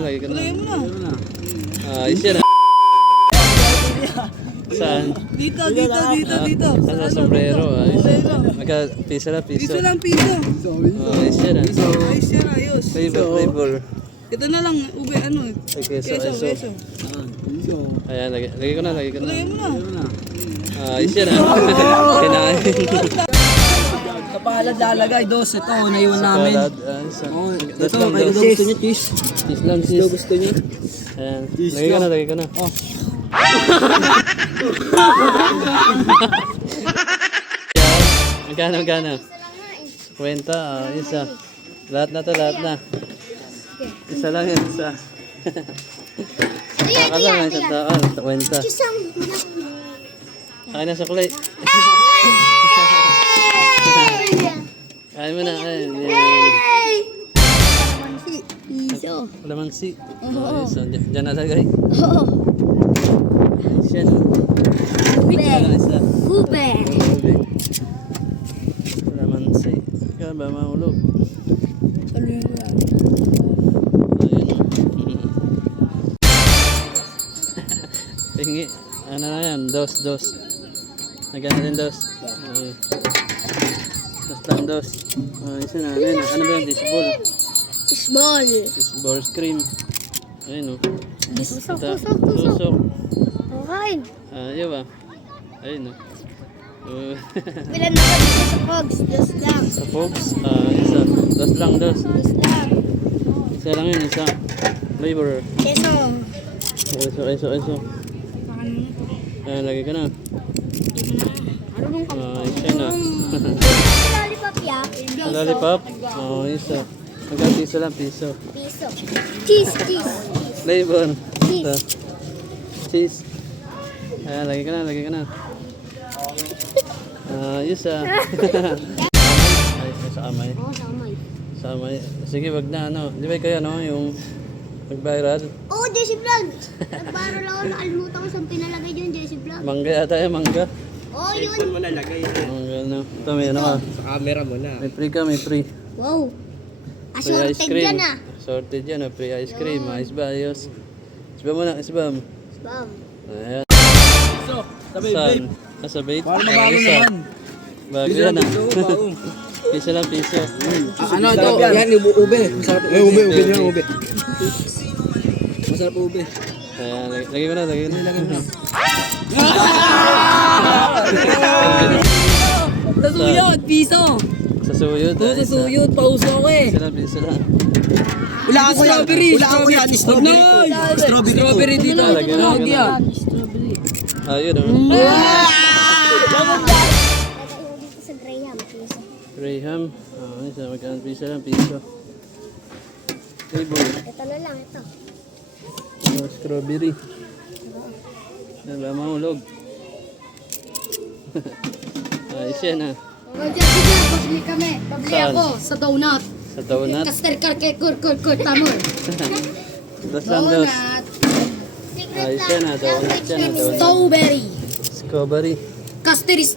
Lagi ka na. Lagay mo na. Isa na. Saan? Dito. Sa sombrero. Piso lang, piso. Piso lang, piso. Isa na. Ayos yan, ayos. Flavor. Ito na lang, ube, ano. Keso. Ayan, lagi ko na. Lagay mo na. Isa na. Kinain. Kapalad lalagay, dos. Ito, naiwan namin. Ito, kayo daw gusto niya, cheese. Cheese lang, Cheese daw gusto niya. Ayan. Lagi ka na. Oh. Magkano? Kwenta, isa. Lahat na. Isa lang yan, isa. Akala nga isang daan, kwenta. Kain na suklay. Kain mo na, ayan. Piso. Lamansi. Isa, dyan nalagay. Oo. Isa na. Isa. Ube. Lamansi. Ikaw ba mahulog? Ano yun yan? Tingi. Ano na yan? Dos. Nagana din dos. Dos. Isa na. Ano ba yung disball? Small. Disball cream. Ayun o. Tusok. Tusok. Okay. Ayaw ba? Ayun o. Bilan na ba dito sa Pogs? Dos lang. Sa Pops. Isa. Dos lang. Dos lang. Isa lang yun. Isa. Flavor. Keso. Iso. Lagi ka na. Isa na. Lollipop ya. Lollipop. Isa. Piso lang. Piso. Cheese. Flavor. Cheese. Cheese. Ayan, lagi ka na. Isa. Ay, sa kamay. Oo, sa kamay. Sige, wag na Di ba kayo yung magbayad? Oo, Jesse Vlog. Nagbaro lang ako. Nakalimutan ko saan pinalagay yung Jesse Vlog. Mangga yata yung mangga. Oo, yun. Mangga na. Ito, may ano ka. Sa camera mo na. May free. Wow. Free ice Assorted cream. yan ah. Sorted yan, free ice cream. Ayos ba, ayos. Isbam mo na, isbam. Bam. Ayan. So, Saan? Sa bait? Para mabago naman. Bago yan ah. Bago. Piso lang, piso. Ano ito? Yan, ube. Masarap ube. Ube. Masarap ube. Ayan, lagi ko na. Sa suyod, piso. Sa suyod. Sa suyod, pauso ako eh. Piso lang. Wala ako yan. Strawberry dito. Lagyan. yan. Ayun oh. Dito sa Graham. Piso. Graham. Isa, magkano piso lang, piso. Flavor. Ito na lang, ito. Strawberry. Diba, mahulog. Ayos yan ah. Jesse Vlog, pabili kami. Pabili Saan? ako sa donut. Sa donut. Kaster kur, tamo. Dos lang. Ayos yan ah, donut. Strawberry. Strawberry. Kasteris.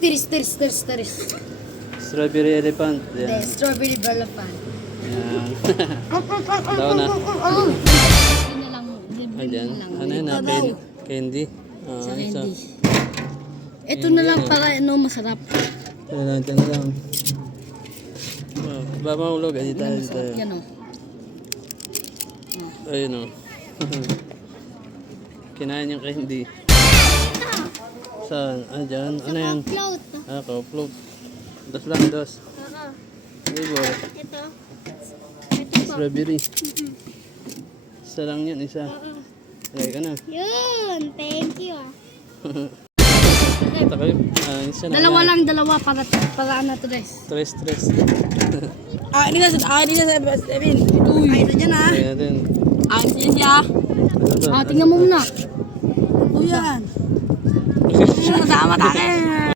Strawberry elephant. Yan. Strawberry elephant. Yan. Donut. Hindi na lang. Ayan. Ano yun ah, candy. Sa Isa. candy. Ito na lang para masarap. Ayan lang. Ba mahulog, dito. Yan o. Ayun o. Kinain yung candy. Saan? Dyan. Ano yan? Float. Float. Dos lang. Flavor. Ito. Strawberry. Isa lang yun, isa. Lagay ka na. Yun. Thank you ah. Ito kayo. Isa na. Dalawa para ano to guys. Tres. Ini na sa Evan. Ay, ito dyan ah. Kaya din. Ito dyan siya. Ito. Tingnan mo muna. Ito yan. Tama tayo.